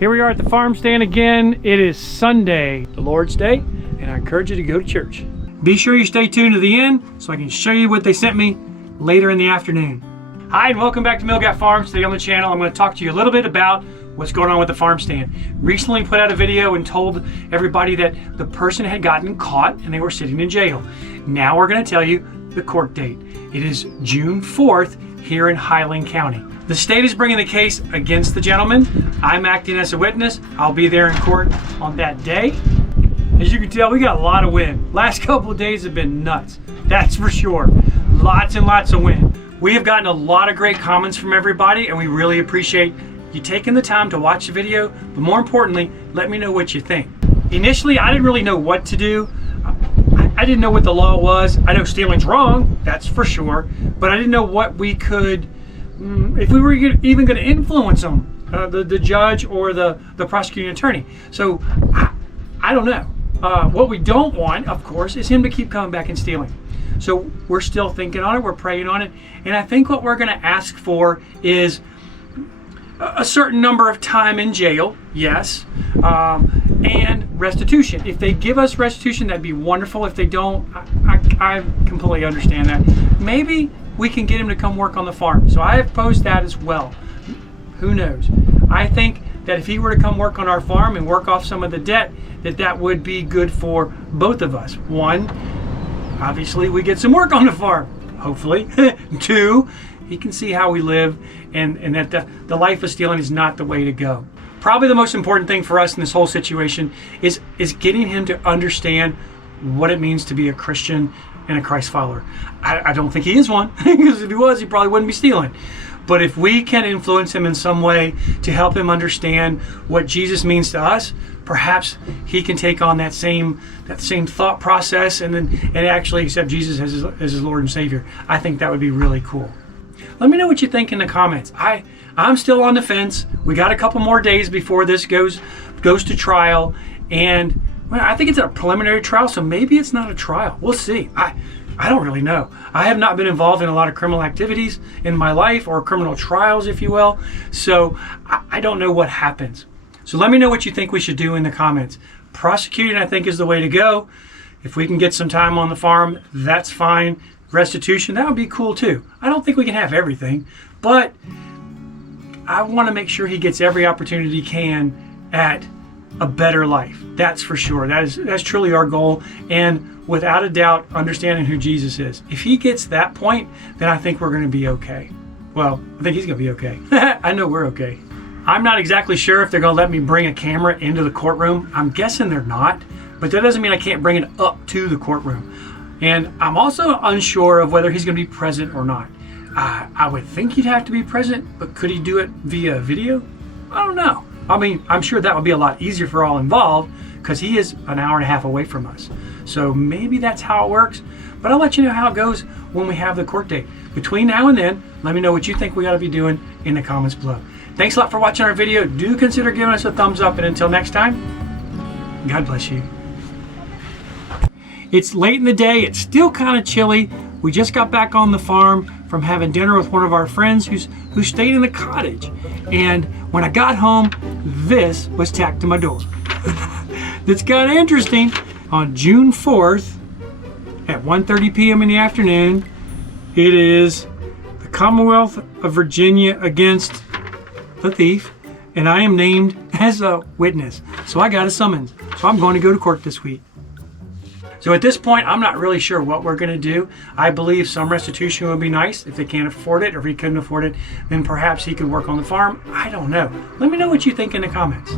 Here we are at the farm stand again. It is Sunday, the Lord's Day, and I encourage you to go to church. Be sure you stay tuned to the end so I can show you what they sent me later in the afternoon. Hi, and welcome back to Milgat Farms. Today on the channel, I'm going to talk to you a little bit about what's going on with the farm stand. Recently put out a video and told everybody that the person had gotten caught and they were sitting in jail. Now we're going to tell you the court date. It is June 4th here in Highland County. The state is bringing the case against the gentleman. I'm acting as a witness. I'll be there in court on that day. As you can tell, we got a lot of wind. Last couple of days have been nuts, that's for sure. Lots and lots of wind. We have gotten a lot of great comments from everybody, and we really appreciate you taking the time to watch the video, but more importantly, let me know what you think. Initially, I didn't really know what to do. I didn't know what the law was. I know stealing's wrong, that's for sure, but I didn't know what we could, if we were even going to influence them, the judge or the prosecuting attorney. So I don't know. What we don't want, of course, is him to keep coming back and stealing. So we're still thinking on it, we're praying on it, and I think what we're going to ask for is a certain number of time in jail, yes, and restitution. If they give us restitution, that'd be wonderful. If they don't, I completely understand that. Maybe we can get him to come work on the farm. So I have posed that as well. Who knows? I think that if he were to come work on our farm and work off some of the debt, that would be good for both of us. One, obviously we get some work on the farm, hopefully. Two, he can see how we live and that the life of stealing is not the way to go. Probably the most important thing for us in this whole situation is getting him to understand what it means to be a Christian and a Christ follower. I don't think he is one, because if he was, he probably wouldn't be stealing. But if we can influence him in some way to help him understand what Jesus means to us, perhaps he can take on that same thought process and actually accept Jesus as his Lord and Savior. I think that would be really cool. Let me know what you think in the comments. I'm still on the fence. We got a couple more days before this goes to trial, and well, I think it's a preliminary trial, so maybe it's not a trial. We'll see. I don't really know. I have not been involved in a lot of criminal activities in my life, or criminal trials, if you will. So I don't know what happens. So let me know what you think we should do in the comments. Prosecuting, I think, is the way to go. If we can get some time on the farm, that's fine. Restitution, that would be cool too. I don't think we can have everything, but I want to make sure he gets every opportunity he can at a better life. That's for sure. That's truly our goal. And without a doubt, understanding who Jesus is. If he gets that point, then I think we're going to be okay. Well, I think he's going to be okay. I know we're okay. I'm not exactly sure if they're going to let me bring a camera into the courtroom. I'm guessing they're not, but that doesn't mean I can't bring it up to the courtroom. And I'm also unsure of whether he's going to be present or not. I would think he'd have to be present, but could he do it via video? I don't know. I mean, I'm sure that would be a lot easier for all involved, because he is an hour and a half away from us. So maybe that's how it works, but I'll let you know how it goes when we have the court date. Between now and then, let me know what you think we ought to be doing in the comments below. Thanks a lot for watching our video. Do consider giving us a thumbs up, and until next time, God bless you. It's late in the day. It's still kind of chilly. We just got back on the farm from having dinner with one of our friends who stayed in the cottage. And when I got home, this was tacked to my door. That's kind of interesting. On June 4th at 1:30 p.m. in the afternoon, it is the Commonwealth of Virginia against the thief, and I am named as a witness. So I got a summons. So I'm going to go to court this week. So at this point, I'm not really sure what we're going to do. I believe some restitution would be nice if they can't afford it, or if he couldn't afford it, then perhaps he could work on the farm. I don't know. Let me know what you think in the comments.